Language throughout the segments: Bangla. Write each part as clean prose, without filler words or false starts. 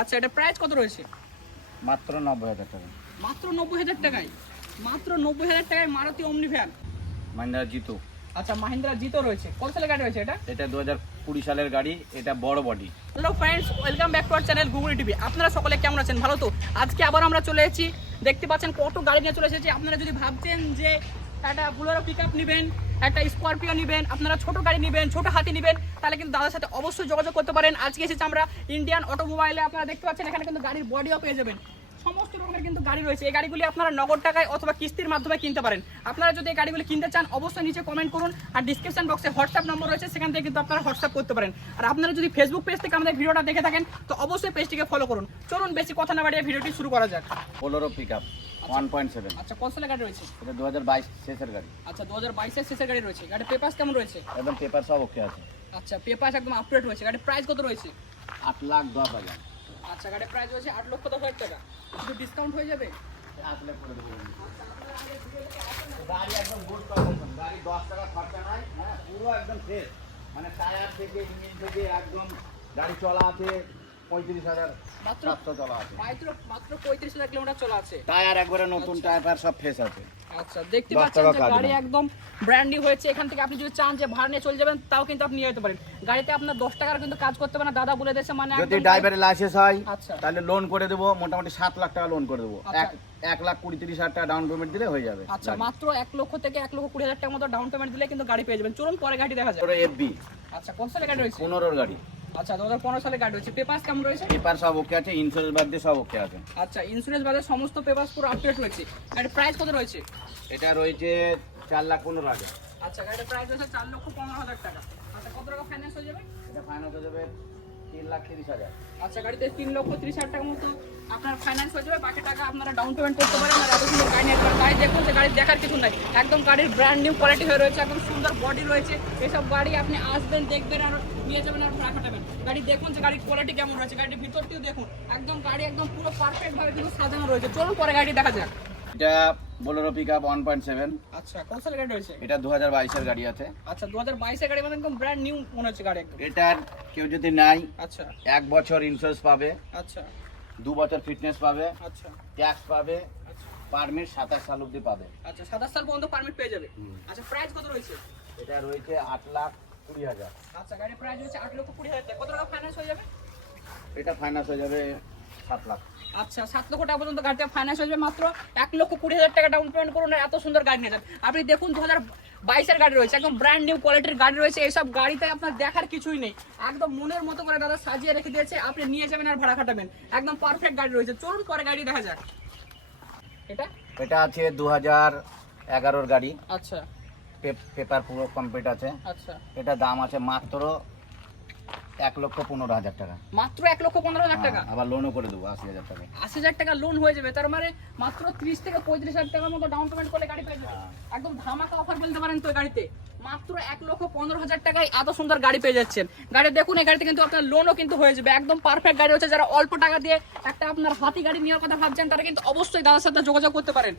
আচ্ছা, এটা প্রাইস কত রয়েছে? মাত্র 90,000 টাকা। মাত্র 90,000 টাকায়, মাত্র 90,000 টাকায় মারুতি ওমনি ভ্যান। মাহিন্দ্রা জিতো। আচ্ছা, মাহিন্দ্রা জিতো রয়েছে। কোন সালের গাড়ি রয়েছে এটা? এটা 2020 সালের গাড়ি, এটা বড় body. Hello friends, welcome back to our channel googly TV. আপনারা সকলে কেমন আছেন? ভালো তো? আজকে আবার আমরা চলে এসেছি, দেখতে পাচ্ছেন কত গাড়ি নিয়ে চলে এসেছি। আপনারা যদি ভাবছেন যে একটা বুলেরো পিকআপ নেবেন, একটা স্করপিও নেবেন, আপনারা ছোট গাড়ি নেবেন, ছোট হাতি নেবেন, তাহলে কিন্তু দাদার সাথে অবশ্যই যোগাযোগ করতে পারেন। আজকে এসেছি আমরা ইন্ডিয়ান অটোমোবাইলে। আপনারা দেখতে পাচ্ছেন এখানে কিন্তু গাড়ির বডিও পেয়ে যাবেন। সমস্ত রকমের কিন্তু গাড়ি রয়েছে। এই গাড়িগুলি আপনারা নগদ টাকায় অথবা কিস্তির মাধ্যমে কিনতে পারেন। আপনারা যদি এই গাড়িগুলি কিনতে চান অবশ্যই নিচে কমেন্ট করুন, আর ডিসক্রিপশন বক্সে হোয়াটসঅ্যাপ নম্বর রয়েছে, সেখান থেকে কিন্তু আপনারা হোয়াটসঅ্যাপ করতে পারেন। আর আপনারা যদি ফেসবুক পেজ থেকে আমাদের ভিডিওটা দেখে থাকেন তো অবশ্যই পেজটিকে ফলো করুন। চলুন বেশি কথা না বাড়িয়ে ভিডিওটি শুরু করা যাক। Bolero pickup 1.7। আচ্ছা, কোন সালের গাড়ি রয়েছে? এটা 2022 শেষের গাড়ি। আচ্ছা, 2022 এর শেষের গাড়ি রয়েছে। গাড়ির পেপারস কেমন রয়েছে? একদম পেপার সব ওকে আছে। আচ্ছা, পেপারস একদম আপডেট রয়েছে। গাড়ির প্রাইস কত রয়েছে? 8,10,000। আচ্ছা, গাড়ির প্রাইস রয়েছে 8,10,000 টাকা। কিছু ডিসকাউন্ট হয়ে যাবে? 8 লাখ করে দেবো। গাড়ি একদম গুড কন্ডিশন, গাড়ি 10 টাকা খরচা নাই, হ্যাঁ পুরো একদম ফ্রেশ। মানে টায়ার থেকে ইঞ্জিন থেকে একদম গাড়ি চলা আছে 35,700 চলা আছে। মাত্র 35,000 কিলোমিটার চলা আছে। টায়ার একবারে নতুন, টায়ার সব ফ্রেশ আছে। আচ্ছা, দেখতে 10 পাচ্ছেন টাকা যে কাজ গাড়ি নেই। একদম ব্র্যান্ড নিউ হয়েছে। এখান থেকে আপনি যদি চান যে ভাড়া নিয়ে চলে যাবেন তাও কিন্তু আপনি নিয়ে যেতে পারেন। গাড়িতে আপনার 10 টাকার কিন্তু কাজ করতে পারে না, দাদা বলে দিয়েছে। মানে যদি একদম ড্রাইভারের লাইসেন্স হয় আচ্ছা, তাহলে লোন করে দেবো, মোটামুটি 7 লাখ টাকা লোন করে দেবো। আচ্ছা। 1,20,30,000 টাকা ডাউন পেমেন্ট দিলে হয়ে যাবে। আচ্ছা, মাত্র 1 লক্ষ থেকে 1,20,000 টাকার মতো ডাউন পেমেন্ট দিলে কিন্তু গাড়ি পেয়ে যাবেন। চলুন পরে গাড়ি দেখা যাক। এফবি। আচ্ছা, কোন সালের গাড়ি রয়েছে? 15 গাড়ি। আচ্ছা, 2015 সালের গাড়ি রয়েছে। পেপারস কেমন রয়েছে? পেপার সব ওকে আছে, ইন্স্যুরেন্স বাদ দিয়ে সব ওকে আছে। আচ্ছা, ইন্স্যুরেন্স বাদে সমস্ত পেপারস পুরো আপডেট রয়েছে। গাড়ির প্রাইস কত রয়েছে? এটা রয়েছে 4,15,000। আচ্ছা, গাড়ির প্রাইস রয়েছে 4,15,000 টাকা। আচ্ছা, কত টাকা ফাইন্যান্স হয়ে যাবে? এটা ফাইনাল হয়ে যাবে 3,30,000। আচ্ছা, গাড়িতে 3,30,000 টাকার মতো আপনার ফাইন্যান্স হয়ে যাবে। বাকি টাকা আপনারা ডাউন পেমেন্ট করতে পারেন। আর এত সুন্দর গাড়ি নিয়ে আসবেন। গাড়ি দেখুন যে গাড়ি দেখার কিছু নাই, একদম গাড়ির ব্র্যান্ড নিউ কোয়ালিটি হয়ে রয়েছে, একদম সুন্দর বডি রয়েছে। এসব গাড়ি আপনি আসবেন, দেখবেন আর নিয়ে যাবেন আর ভাড়া খাটাবেন। গাড়ি দেখুন যে গাড়ির কোয়ালিটি কেমন রয়েছে, গাড়ির ভিতরটিও দেখুন, একদম গাড়ি একদম পুরো পারফেক্ট ভাবে কিন্তু সাজানো রয়েছে। চলুন পরে গাড়ি দেখা যাক। এটা বোলেরো পিকআপ 1.7। আচ্ছা, কোন সালের গাড়ি রয়েছে? এটা 2022 এর গাড়ি আছে। আচ্ছা, 2022 এর গাড়ি, মানে একদম ব্র্যান্ড নিউ মনে হচ্ছে গাড়ি একদম। এটার কেউ যদি নাই, আচ্ছা 1 বছর ইন্স্যুরেন্স পাবে, আচ্ছা 2 বছর ফিটনেস পাবে, আচ্ছা ট্যাক্স পাবে, আচ্ছা পারমিট 27 সাল অবধি পাবে। আচ্ছা 27 সাল পর্যন্ত পারমিট পেয়ে যাবে। আচ্ছা, প্রাইস কত রয়েছে? এটা রয়েছে 8,20,000। আচ্ছা, গাড়ির প্রাইস হচ্ছে 8,20,000 টাকা। কত টাকা ফাইন্যান্স হয়ে যাবে? এটা ফাইন্যান্স হয়ে যাবে 7 লাখ। আচ্ছা, 7 লক্ষ টাকা পর্যন্ত গাড়িতে ফাইন্যান্স হয়ে যাবে। মাত্র 1,20,000 টাকা ডাউন পেমেন্ট করুন আর এত সুন্দর গাড়ি নিয়ে যান। আপনি দেখুন 2022 এর গাড়ি রয়েছে, একদম ব্র্যান্ড নিউ কোয়ালিটির গাড়ি রয়েছে। এইসব গাড়িতে আপনার দেখার কিছুই নেই, একদম মনের মতো করে দাদা সাজিয়ে রেখে দিয়েছে। আপনি নিয়ে যাবেন আর ভাড়া খাটাবেন, একদম পারফেক্ট গাড়ি রয়েছে। চলুন পরে গাড়ি দেখা যাক। এটা আছে 2011 গাড়ি। আচ্ছা পেপার পুরো কমপ্লিট আছে। আচ্ছা, এটা দাম আছে মাত্র 1,15,000 টাকা। মাত্র 1,15,000 টাকা। আবার লোনও করে দেবো 80,000 টাকা। 80,000 টাকা লোন হয়ে যাবে। তার মানে মাত্র 30 থেকে 35,000 টাকার মতো ডাউন পেমেন্ট করলে গাড়ি পেয়ে যাবে। একদম ধামাকা অফার বলতে পারেন তো গাড়িতে। মাত্র 1,15,000 টাকায় এত সুন্দর গাড়ি পেয়ে যাচ্ছেন। গাড়ি দেখুন, এই গাড়িতে কিন্তু আপনার লোনও কিন্তু হয়ে যাবে। একদম পারফেক্ট গাড়ি হচ্ছে। যারা অল্প টাকা দিয়ে একটা আপনার হাতি গাড়ি নেওয়ার কথা ভাবছেন তারা কিন্তু অবশ্যই দাদার সাথে যোগাযোগ করতে পারেন।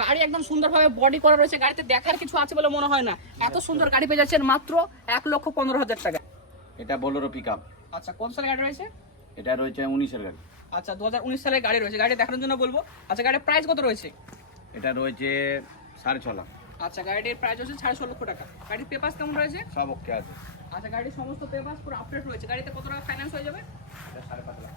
গাড়ি একদম সুন্দরভাবে বডি করা রয়েছে, গাড়িতে দেখার কিছু আছে বলে মনে হয় না। এত সুন্দর গাড়ি পেয়ে যাচ্ছেন মাত্র 1,15,000 টাকা। এটা বোলেরো পিকআপ। আচ্ছা, কোন সালের গাড়ি রয়েছে? এটা রয়েছে 19 এর গাড়ি। আচ্ছা, 2019 সালের গাড়ি রয়েছে। গাড়ি দেখানোর জন্য বলবো। আচ্ছা, গাড়ির প্রাইস কত রয়েছে? এটা রয়েছে 6.5 লাখ। আচ্ছা, গাড়ির প্রাইস হচ্ছে 6.5 লক্ষ টাকা। গাড়ির পেপারস কেমন রয়েছে? সব ওকে আছে। আচ্ছা, গাড়ির সমস্ত পেপারস পুরো আপডেট রয়েছে। গাড়িতে কত টাকা ফাইন্যান্স হয়ে যাবে? এটা 5.5 লাখ।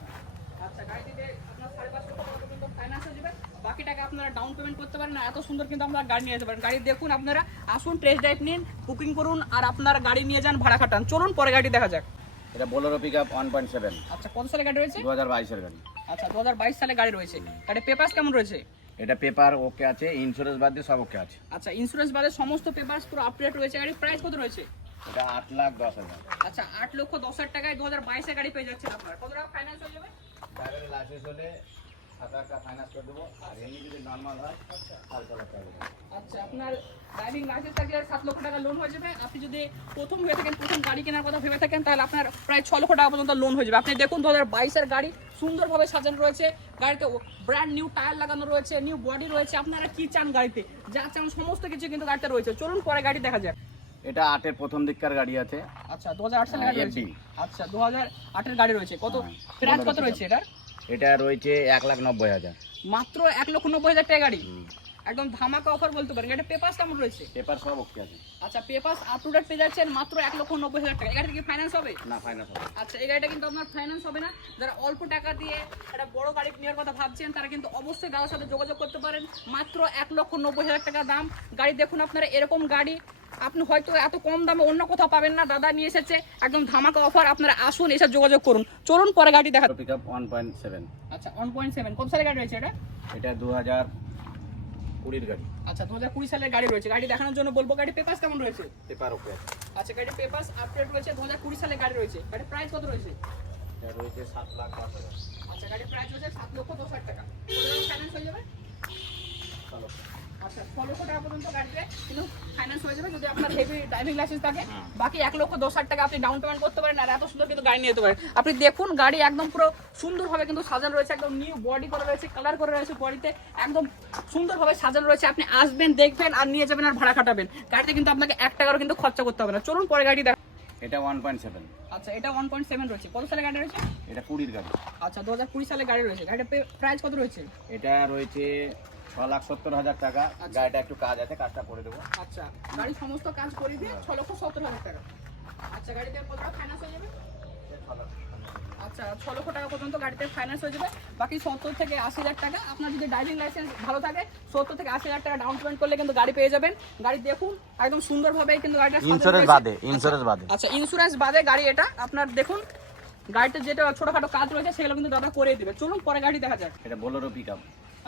আচ্ছা, গাড়িতে আপনার 5.5 লক্ষ টাকা পর্যন্ত ফাইন্যান্স হয়ে যাবে। বাকি টাকা আপনারা ডাউন পেমেন্ট করতে পারেন। এত সুন্দর কিন্তু আপনারা গাড়ি নিয়ে যেতে পারেন। গাড়ি দেখুন, আপনারা আসুন, টেস্ট ড্রাইভ নিন, বুকিং করুন আর আপনার গাড়ি নিয়ে যান, ভাড়া খাটান। চলুন পরে গাড়ি দেখা যাক। এটা বোলেরো পিকআপ 1.7। আচ্ছা, কোন সালে গাড়ি রয়েছে? 2022 এর গাড়ি। আচ্ছা, 2022 সালে গাড়ি রয়েছে। গাড়ির পেপারস কেমন রয়েছে? এটা পেপার ওকে আছে, ইন্স্যুরেন্স বাদ দিয়ে সব ওকে আছে। আচ্ছা, ইন্স্যুরেন্স বাদে সমস্ত পেপারস পুরো আপডেট রয়েছে। গাড়ির প্রাইস কত রয়েছে? এটা 8,10,000। আচ্ছা, 8,10,000 টাকায় 2022 এর গাড়ি পেয়ে যাচ্ছেন আপনারা। কত টাকা ফাইন্যান্স হয়ে যাবে? ড্রাইভারের লাইসেন্স হলে 7,000 টাকা ফাইন্যান্স করে দেবো। আর এমনি যদি নর্মাল হয় 4.5 লাখ টাকা দেবো। আচ্ছা, আপনার ড্রাইভিং লাইসেন্স থাকলে 7 লক্ষ টাকা লোন হয়ে যাবে। আপনি যদি প্রথম হয়ে থাকেন, প্রথম গাড়ি কেনার কথা ভেবে থাকেন, তাহলে আপনার প্রায় 6 লক্ষ টাকা পর্যন্ত লোন হয়ে যাবে। আপনি দেখুন 2022 এর গাড়ি সুন্দরভাবে সাজানো রয়েছে। গাড়িতে ব্র্যান্ড নিউ টায়ার লাগানো রয়েছে, নিউ বডি রয়েছে। আপনারা কি চান গাড়িতে, যা চান সমস্ত কিছু কিন্তু গাড়িতে রয়েছে। চলুন পরে গাড়ি দেখা যাক। এটা 8-এর প্রথম দিককার গাড়ি আছে। আচ্ছা 2008 সালের গাড়ি রয়েছে। আচ্ছা 2008 এর গাড়ি রয়েছে। কত প্রাইস কত রয়েছে এটা? এটা রয়েছে 1,90,000। মাত্র 1,90,000 টাকা গাড়ি, একদম ধামাকা অফার বলতে পারেন। এটা পেপারস কেমন রয়েছে? পেপার সব ওকে আছে। আচ্ছা পেপারস আপ টু ডেট পেয়ে যাচ্ছেন মাত্র 1,90,000 টাকা। এই গাড়িটা কি ফাইন্যান্স হবে? না, ফাইনাল হবে। আচ্ছা এই গাড়িটা কিন্তু আপনার ফাইন্যান্স হবে না। যারা অল্প টাকা দিয়ে একটা বড় গাড়ি নেওয়ার কথা ভাবছেন তারা কিন্তু অবশ্যই দাদার সাথে যোগাযোগ করতে পারেন। মাত্র 1,90,000 টাকা দাম গাড়ি। দেখুন আপনারা এরকম গাড়ি আপনি হয়তো এত কম দামে অন্য কোথাও পাবেন না। দাদা নিয়ে এসেছে একদম ধামাকা অফার। আপনারা আসুন, এসে যোগাযোগ করুন। চলুন পরে গাড়ি দেখা। পিকআপ 1.7। আচ্ছা 1.7 কত সালের গাড়ি রয়েছে এটা? এটা 2020 গাড়ি। আচ্ছা 2020 সালের গাড়ি রয়েছে। গাড়ি দেখানোর জন্য বলবো গাড়ি পেপারস কেমন রয়েছে? পেপার ওকে আছে। আচ্ছা গাড়ি পেপারস আপডেট রয়েছে। 2020 সালের গাড়ি রয়েছে। গাড়ির প্রাইস কত রয়েছে? এটা রয়েছে 7,10,000। আচ্ছা গাড়ির প্রাইস হচ্ছে 7,10,000 টাকা। ফাইন্যান্স হয়ে যাবে? আচ্ছা 6,00,000 টাকা পর্যন্ত গাড়িতে কিন্তু ফাইন্যান্স হয়ে যাবে যদি আপনার হেভি ড্রাইভিং লাইসেন্স থাকে। বাকি 1,10,000 টাকা আপনি ডাউন পেমেন্ট করতে পারেন। আর এত সুন্দর কিন্তু গাড়ি নিয়ে যেতে পারেন। আপনি দেখুন গাড়ি একদম পুরো সুন্দরভাবে কিন্তু সাজানো রয়েছে। একদম নিউ বডি করা রয়েছে, কালার করা রয়েছে, বডিতে একদম সুন্দরভাবে সাজানো রয়েছে। আপনি আসবেন, দেখবেন আর নিয়ে যাবেন আর ভাড়া কাটাবেন। গাড়িতে কিন্তু আপনাকে 1 টাকারও কিন্তু খরচা করতে হবে না। চলুন পরে গাড়ি দেখা। এটা 1.7। আচ্ছা এটা 1.7 রয়েছে। কত সালে গাড়ি রয়েছে? এটা 20 গাড়ি। আচ্ছা 2020 সালে গাড়ি রয়েছে। গাড়ির প্রাইস কত রয়েছে? এটা রয়েছে 6,70,000 টাকা। গাড়িটা একটু কাজ আছে, কাজটা করে দেবো। আচ্ছা গাড়ি সমস্ত কাজ করে দিয়ে 6,70,000 টাকা। আচ্ছা গাড়িতে কত টাকা ফাইন্যান্স হয়ে যাবে? আচ্ছা 6,00,000 টাকা পর্যন্ত গাড়িতে ফাইন্যান্স হয়ে যাবে। বাকি 70 থেকে 80,000 টাকা আপনার যদি ড্রাইভিং লাইসেন্স ভালো থাকে 70 থেকে 80,000 টাকা ডাউন পেমেন্ট করলে কিন্তু গাড়ি পেয়ে যাবেন। গাড়ি দেখুন একদম সুন্দরভাবে কিন্তু গাড়িটা ইন্স্যুরেন্স বাদে, ইন্স্যুরেন্স বাদে। আচ্ছা ইন্স্যুরেন্স বাদে গাড়ি এটা আপনার দেখুন। গাড়িতে যেটা ছোটখাটো কাজ রয়েছে সেগুলো কিন্তু দাদা করে দিবে। চলুন পরে গাড়ি দেখা যাক। এটা বোলেরো পিকআপ।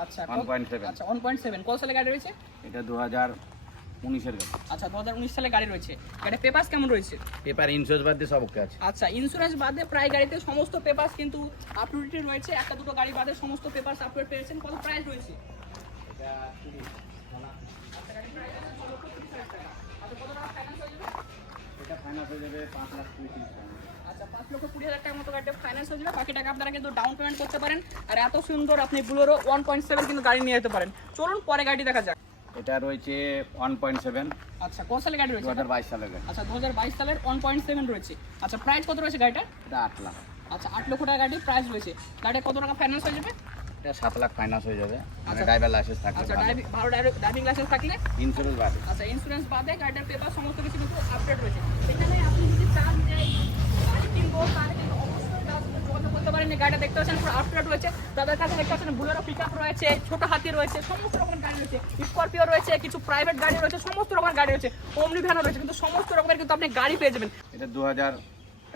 আচ্ছা 1.7। আচ্ছা 1.7 কত সালে গাড়ি রয়েছে? এটা 2019-এর গাড়ি। আচ্ছা 2019 সালে গাড়ি রয়েছে। গাড়ির পেপারস কেমন রয়েছে? পেপার ইন্স্যুরেন্স বাদে সব ওকে আছে। আচ্ছা ইন্স্যুরেন্স বাদে প্রায় গাড়িতে সমস্ত পেপারস কিন্তু আপডেটেড রয়েছে। একটা দুটো গাড়ি বাদে সমস্ত পেপারস আপডেট পেয়েছেন। কত প্রাইস রয়েছে? এটা 30। আচ্ছা গাড়ির প্রাইস আছে 6,30,000 টাকা। আচ্ছা কত টাকা ফাইন্যান্স হয়ে যাবে? এটা ফাইনাল হয়ে যাবে 5,20,000 টাকা। আচ্ছা 5,20,000 টাকার মতো গাড়িটা ফাইন্যান্স হয়ে যাবে। বাকি টাকা আপনারা কিন্তু ডাউন পেমেন্ট করতে পারেন। আর এত সুন্দর আপনি বুলেরো 1.7 কিন্তু গাড়ি নিয়ে যেতে পারেন। চলুন পরে গাড়ি দেখা যাক। এটা রয়েছে 1.7। আচ্ছা কত সালে গাড়ি রয়েছে? 2022 সালের গাড়ি। আচ্ছা 2022 সালের 1.7 রয়েছে। আচ্ছা প্রাইস কত রয়েছে গাড়িটা? এটা 8 লাখ। আচ্ছা 8,00,000 টাকা গাড়ির প্রাইস রয়েছে। গাড়িটা কত টাকা ফাইন্যান্স হয়ে যাবে? এটা 7 লাখ ফাইনান্স হয়ে যাবে। মানে আচ্ছা। ড্রাইভার লাইসেন্স থাকলে। আচ্ছা ভালো ড্রাইভিং লাইসেন্স থাকলে ইন্স্যুরেন্স বাদে। আচ্ছা ইন্স্যুরেন্স বাদে গাড়িটার পেপার সমস্ত কিছু কিন্তু আপডেট রয়েছে। এখানে আপনি যদি চান যে গাড়ি কিনবো তাহলে কিন্তু অবশ্যই দাদার সাথে যোগাযোগ করতে পারেন। এই গাড়িটা দেখতে পাচ্ছেন পুরো আপডেট রয়েছে। তাদের কাছে দেখতে পাচ্ছেন বুলেরো পিকআপ রয়েছে, ছোট হাতি রয়েছে, সমস্ত রকমের গাড়ি রয়েছে, স্করপিও রয়েছে, কিছু প্রাইভেট গাড়ি রয়েছে, সমস্ত রকমের গাড়ি রয়েছে, ওমনি ভ্যানও রয়েছে। কিন্তু সমস্ত রকমের কিন্তু আপনি গাড়ি পেয়ে যাবেন। এটা 2000।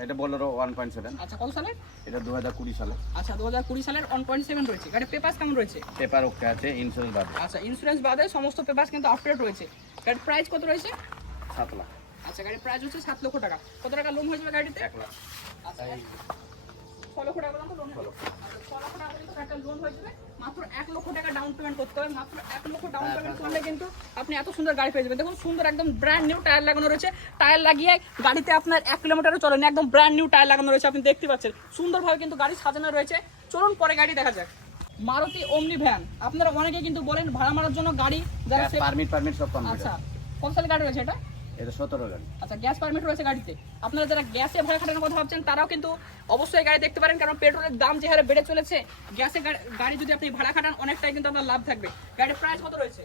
এটা বোলেরো 1.7। আচ্ছা কত সালে? এটা 2020 সালে। আচ্ছা 2020 সালের 1.7 রয়েছে। গাড়ির পেপার কেমন রয়েছে? পেপার ওকে আছে, ইন্স্যুরেন্স বাদে। আচ্ছা ইন্স্যুরেন্স বাদে সমস্ত পেপার কিন্তু আপডেট রয়েছে। গাড়ির প্রাইস কত রয়েছে? 7 লাখ। আচ্ছা গাড়ির প্রাইস হচ্ছে 7,00,000 টাকা। কত টাকা লোন হয়ে যাবে গাড়িতে? 1 লাখ। আচ্ছা 6,00,000 টাকা পর্যন্ত লোন হবে। আচ্ছা 6,00,000 টাকা পর্যন্ত একটা লোন হয়ে যাবে। মাত্র 1,00,000 টাকা ডাউন পেমেন্ট করতে হবে। মাত্র 1,00,000 ডাউন পেমেন্ট করলে কিন্তু আপনি এত সুন্দর গাড়ি পেয়ে যাবেন। দেখুন সুন্দর একদম ব্র্যান্ড নিউ টায়ার লাগানো রয়েছে। টায়ার লাগিয়ে গাড়িতে আপনার 1 কিলোমিটারও চলেনি, একদম ব্র্যান্ড নিউ টায়ার লাগানো রয়েছে। আপনি দেখতে পাচ্ছেন সুন্দরভাবে কিন্তু গাড়ি সাজানো রয়েছে। চলুন পরে গাড়ি দেখা যাক। মারুতি ওমনি ভ্যান। আপনারা অনেকে কিন্তু বলেন ভাড়া মারার জন্য গাড়ি যারা পারমিট সব কমপ্লিট। আচ্ছা কত সালে গাড়ি রয়েছে এটা? এটা 17 গাড়ি। আচ্ছা গ্যাস পারমিট রয়েছে গাড়িতে। আপনারা যারা গ্যাসে ভাড়া খাটানোর কথা ভাবছেন তারাও কিন্তু অবশ্যই গাড়ি দেখতে পারেন। কারণ পেট্রোলের দাম যে হারে বেড়ে চলেছে, গ্যাসে গাড়ি যদি আপনি ভাড়া খাটান অনেকটাই কিন্তু আপনার লাভ থাকবে। গাড়ির প্রাইস কত রয়েছে?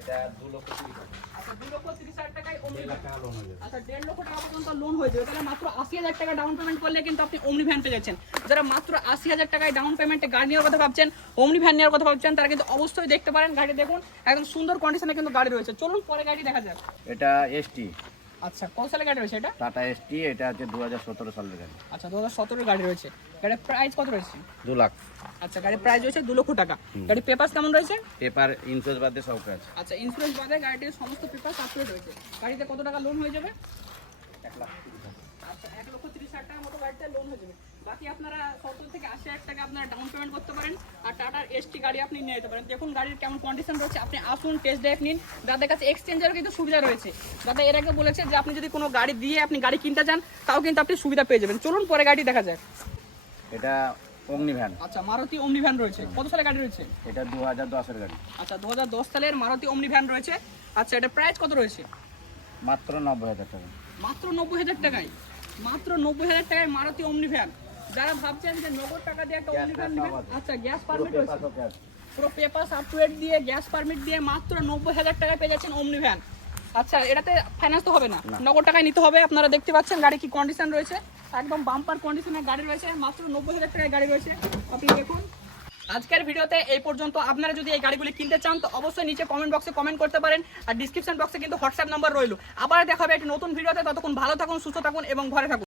এটা 2,30,000। আচ্ছা 2,30,000 টাকায় ওমনি 1 লাখ টাকা লোন হয়ে যাবে। আচ্ছা 1,50,000 টাকা পর্যন্ত লোন হয়ে যাবে। তাহলে মাত্র 80,000 টাকা ডাউন পেমেন্ট করলে কিন্তু আপনি ওমনি ভ্যান পেয়ে যাচ্ছেন। যারা মাত্র 80,000 টাকায় ডাউন পেমেন্টে গাড়ি নেওয়ার কথা ভাবছেন, ওমনি ভ্যান নেওয়ার কথা ভাবছেন, তারা কিন্তু অবশ্যই দেখতে পারেন। গাড়ি দেখুন একদম সুন্দর কন্ডিশনে কিন্তু গাড়ি রয়েছে। চলুন পরে গাড়ি দেখা যাক। এটা এসটি। আচ্ছা কত সালে গাড়ি রয়েছে এটা? Tata ST. এটা আছে 2017 সালের গাড়ি। আচ্ছা 2017 গাড়ি রয়েছে। গাড়ির প্রাইস কত রয়েছে? 2 লাখ। আচ্ছা গাড়ির প্রাইস রয়েছে 2,00,000 টাকা। গাড়ির পেপারস কেমন রয়েছে? পেপার ইন্স্যুরেন্স বাদে সব ওকে আছে। আচ্ছা ইন্স্যুরেন্স বাদে গাড়িটির সমস্ত পেপারস আপডেট রয়েছে। গাড়িতে কত টাকা লোন হয়ে যাবে? 1 লাখ। আচ্ছা 1,30,000 টাকার মতো গাড়িতে লোন হয়ে যাবে। বাকি আপনারা 70 থেকে 80,000 টাকা আপনারা ডাউন পেমেন্ট করতে পারেন। আর টাটার এসটি গাড়ি আপনি নিয়ে যেতে পারেন। দেখুন গাড়ির কেমন কন্ডিশন রয়েছে। আপনি আসুন, টেস্ট ড্রাইভ নিন। দাদার কাছে এক্সচেঞ্জেরও কিন্তু সুবিধা রয়েছে। দাদা এর আগে বলেছে যে আপনি যদি কোনো গাড়ি দিয়ে আপনি গাড়ি কিনতে চান তাও কিন্তু আপনি সুবিধা পেয়ে যাবেন। চলুন পরে গাড়ি দেখা যাক। এটা ওমনি ভ্যান। আচ্ছা মারুতি ওমনি ভ্যান রয়েছে। কত সালে গাড়ি রয়েছে? এটা 2010 এর গাড়ি। আচ্ছা 2010 সালের মারুতি ওমনি ভ্যান রয়েছে। আচ্ছা এটা প্রাইস কত রয়েছে? মাত্র 90,000 টাকা। মাত্র 90,000 টাকায়, মাত্র 90,000 টাকায় মারুতি ওমনি ভ্যান। যারা ভাবছেন যে নগদ টাকা দিয়ে একটা ওমনি ভ্যান নেবেন, আচ্ছা গ্যাস পারমিট রয়েছে, পুরো পেপারস আপ টু ডেট দিয়ে গ্যাস পারমিট দিয়ে মাত্র 90,000 টাকায় পেয়ে যাচ্ছেন ওমনি ভ্যান। আচ্ছা এটাতে ফাইন্যান্স তো হবে না, নগদ টাকায় নিতে হবে। আপনারা দেখতে পাচ্ছেন গাড়ি কি কন্ডিশন রয়েছে, একদম বাম্পার কন্ডিশনের গাড়ি রয়েছে, মাত্র 90,000 টাকায় গাড়ি রয়েছে। আপনি দেখুন আজকের ভিডিওতে এই পর্যন্ত। আপনারা যদি এই গাড়িগুলি কিনতে চান তো অবশ্যই নিচে কমেন্ট বক্সে কমেন্ট করতে পারেন, আর ডিসক্রিপশন বক্সে কিন্তু হোয়াটসঅ্যাপ নাম্বার রইলো। আবার দেখা হবে একটা নতুন ভিডিওতে, ততক্ষণ ভালো থাকুন, সুস্থ থাকুন এবং ঘরে থাকুন।